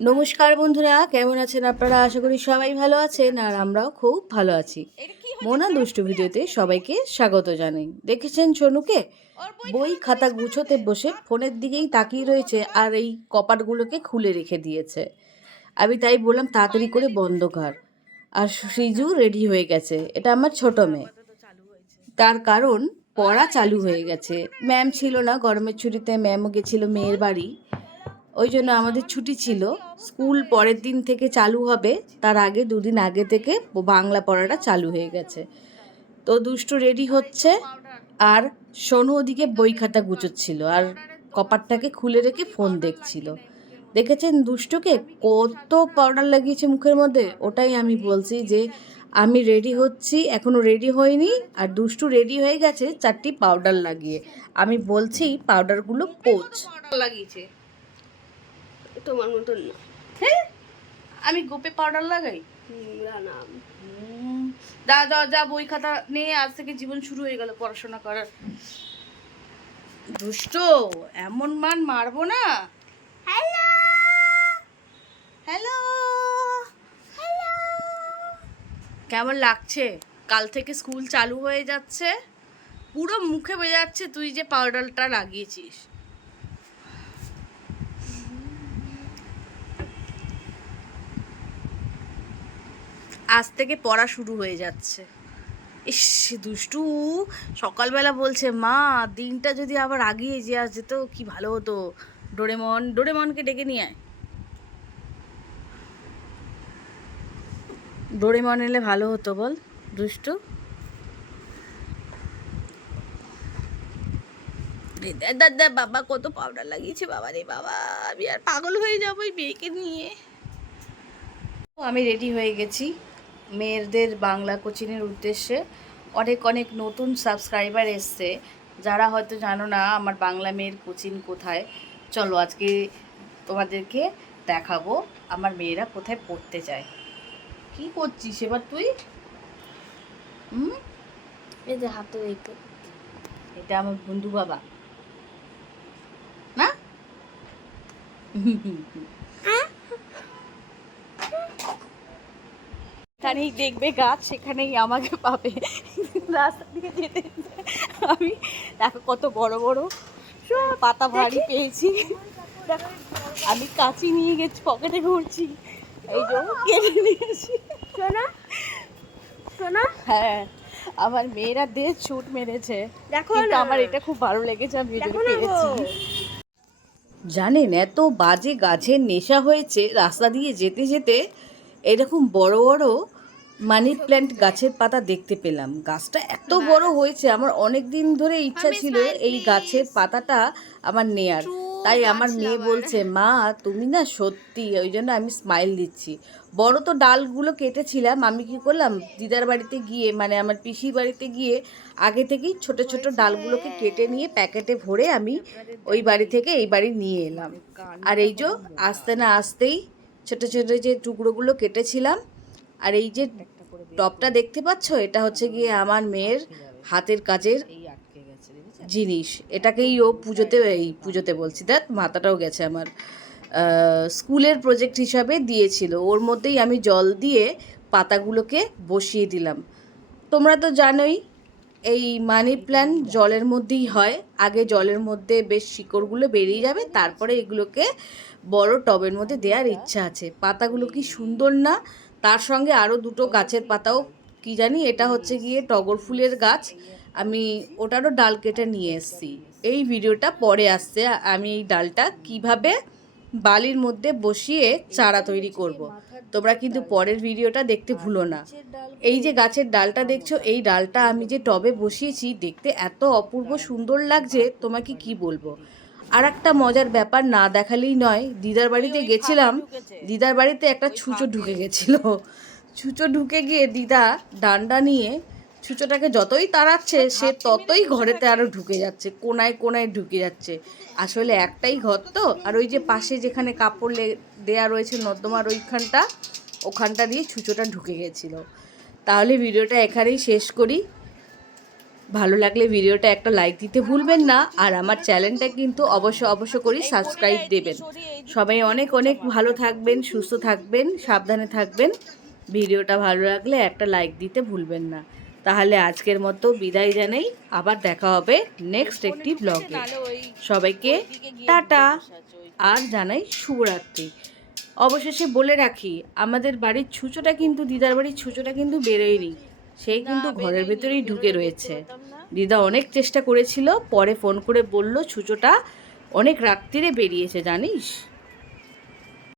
নমস্কার বন্ধুরা, কেমন আছেন আপনারা? আশা করি সবাই ভালো আছেন আর আমরাও খুব ভালো আছি। মোনা দুষ্টু ভিডিওতে সবাইকে স্বাগত জানাই। দেখেছেন সোনুকে? বই খাতা গুছোতে বসে ফোনের দিকেই তাকিয়ে রয়েছে আর এই কপাটগুলোকে খুলে রেখে দিয়েছে। আমি তাই বললাম, তাড়াতাড়ি করে বন্ধ কর। আর সৃজু রেডি হয়ে গেছে। এটা আমার ছোট মেয়ে। তার কারণ পড়া চালু হয়ে গেছে। ম্যাম ছিল না, গরমের ছুটিতে ম্যামও গেছিল মেয়ের বাড়ি। ওই জন্য আমাদের ছুটি ছিল। স্কুল পরের দিন থেকে চালু হবে। তার আগে দুদিন আগে থেকে বাংলা পড়াটা চালু হয়ে গেছে। তো দুষ্টু রেডি হচ্ছে। আর সোনু ওদিকে বই খাতা গুছোচ্ছিল আর কপারটাকে খুলে রেখে ফোন দেখছিল। দেখেছেন দুষ্টুকে? কত পাউডার লাগিয়েছে মুখের মধ্যে? ওটাই আমি বলছি যে আমি রেডি হচ্ছি এখনও রেডি হয়নি। আর দুষ্টু রেডি হয়ে গেছে চারটি পাউডার লাগিয়ে। আমি বলছি পাউডারগুলো পোচ লাগিয়েছে? তোমার মতন না। হ্যাঁ আমি গোপে পাউডার লাগাই? না যা যা যা বই খাতা নিয়ে আজ থেকে জীবন শুরু হয়ে গেল পড়াশোনা করার। দুষ্ট এমন মান মারবো না। হ্যালো হ্যালো কেমন লাগছে? কাল থেকে স্কুল চালু হয়ে যাচ্ছে। পুরো মুখে বোঝা যাচ্ছে তুই যে পাউডারটা লাগিয়েছিস। আজ থেকে পড়া শুরু হয়ে যাচ্ছে। ইস, দুষ্টু, সকালবেলা বলছে, মা, দিনটা যদি আবার আগিয়ে যাওয়া যেত, কি ভালো হতো। ডোরেমন, ডোরেমনকে ডেকে নিয়ে আয়। ডোরেমন এলে ভালো হতো বল, দুষ্টু। বাবা, কত পাউডার লাগিয়েছে, বাবা রে বাবা। আমি আর পাগল হয়ে যাব এই মেয়েকে নিয়ে। আমি রেডি হয়ে গেছি। মেয়েদের বাংলা কোচিংয়ের উদ্দেশ্যে অনেক অনেক নতুন সাবস্ক্রাইবার এসছে। যারা হয়তো জানো না আমার বাংলা মেয়ের কোচিং কোথায়। চলো আজকে তোমাদেরকে দেখাবো আমার মেয়েরা কোথায় পড়তে যায়। কি করছিস এবার তুই? হুম? এই যে হাতে এটা আমার বন্ধু বাবা। না? এখানেই দেখবে গাছ সেখানেই আমাকে পাবে। রাস্তা দিয়ে যেতে আমি দেখো কত বড় বড় সব পাতা ভারী পেয়েছি। আমি কাঁচি নিয়ে গেছি পকেটে ঘুরছি। এই যে কেটে নিয়েছি। শোনা শোনা হ্যাঁ আমার মেয়েরা দিয়ে ছুট মেরেছে। দেখো না। আমার এটা খুব ভালো লেগেছে আমি গো। পেয়েছি জানেন এত বাজে গাছের নেশা হয়েছে রাস্তা দিয়ে যেতে যেতে এরকম বড় বড় মানি প্ল্যান্ট গাছের পাতা দেখতে পেলাম। গাছটা এত বড় হয়েছে আমার অনেক দিন ধরে ইচ্ছা ছিল এই গাছের পাতাটা আমার নেয়ার। তাই আমার মেয়ে বলছে মা তুমি না সত্যি ওই জন্য আমি স্মাইল দিচ্ছি। বড় তো ডালগুলো কেটেছিলাম আমি কি করলাম দিদার বাড়িতে গিয়ে মানে আমার পিসির বাড়িতে গিয়ে আগে থেকেই ছোট ছোট ডালগুলোকে কেটে নিয়ে প্যাকেটে ভরে আমি ওই বাড়ি থেকে এই বাড়ি নিয়ে এলাম। আর এই যে আসতে না আসতেই ছোট ছোট যে টুকরোগুলো কেটেছিলাম আর এই যে টপটা দেখতে পাচ্ছ, এটা হচ্ছে গিয়ে আমার মেয়ের হাতের কাজের জিনিস। এটাকেই ও পুজোতে, এই পুজোতে বলছি, দেখ মাথাটাও গেছে আমার। স্কুলের প্রজেক্ট হিসাবে দিয়েছিল। ওর মধ্যেই আমি জল দিয়ে পাতাগুলোকে বসিয়ে দিলাম। তোমরা তো জানোই, এই মানি প্ল্যান্ট জলের মধ্যেই হয়। আগে জলের মধ্যে বেশ শিকড়গুলো বেরিয়ে যাবে, তারপরে এগুলোকে বড় টবের মধ্যে দেওয়ার ইচ্ছা আছে। পাতাগুলো কি সুন্দর না তার সঙ্গে আরও দুটো গাছের পাতাও, কি জানি, এটা হচ্ছে গিয়ে টগর ফুলের গাছ। আমি ওটারও ডাল কেটে নিয়ে এসেছি। এই ভিডিওটা পরে আসছে। আমি এই ডালটা কীভাবে বালির মধ্যে বসিয়ে চারা তৈরি করব। তোমরা কিন্তু পরের ভিডিওটা দেখতে ভুলো না। এই যে গাছের ডালটা দেখছ, এই ডালটা আমি যে টবে বসিয়েছি, দেখতে এত অপূর্ব সুন্দর লাগছে, তোমাকে কি বলব? আর একটা মজার ব্যাপার না দেখালেই নয় দিদার বাড়িতে গেছিলাম দিদার বাড়িতে একটা ছুঁচো ঢুকে গেছিল। ছুঁচো ঢুকে গিয়ে দিদা ডান্ডা নিয়ে ছুঁচোটাকে যতই তাড়াচ্ছে সে ততই ঘরেতে আরও ঢুকে যাচ্ছে কোনায় কোনায় ঢুকে যাচ্ছে। আসলে একটাই ঘর তো আর ওই যে পাশে যেখানে কাপড় লে- দেয়া রয়েছে নর্দমার ওইখানটা ওখানটা দিয়ে ছুঁচোটা ঢুকে গেছিল। তাহলে ভিডিওটা এখানেই শেষ করি। ভালো লাগলে ভিডিওটা একটা লাইক দিতে ভুলবেন না, আর আমার চ্যানেলটা কিন্তু অবশ্য অবশ্য করে সাবস্ক্রাইব দেবেন। সবাই অনেক অনেক ভালো থাকবেন, সুস্থ থাকবেন, সাবধানে থাকবেন। ভিডিওটা ভালো লাগলে একটা লাইক দিতে ভুলবেন না। তাহলে আজকের মতো বিদায় জানাই, আবার দেখা হবে নেক্সট একটি ব্লগে সবাইকে টাটা, আর জানাই শুভরাত্রি। অবশেষে বলে রাখি, আমাদের বাড়ির ছুঁচোটা কিন্তু, দিদার বাড়ির ছুঁচোটা কিন্তু বেরোয়নি। সেই কিন্তু ঘরের ভেতরেই ঢুকে রয়েছে। দিদা অনেক চেষ্টা করেছিল পরে ফোন করে বলল ছুঁচোটা অনেক রাত্রিরে বেরিয়েছে জানিস?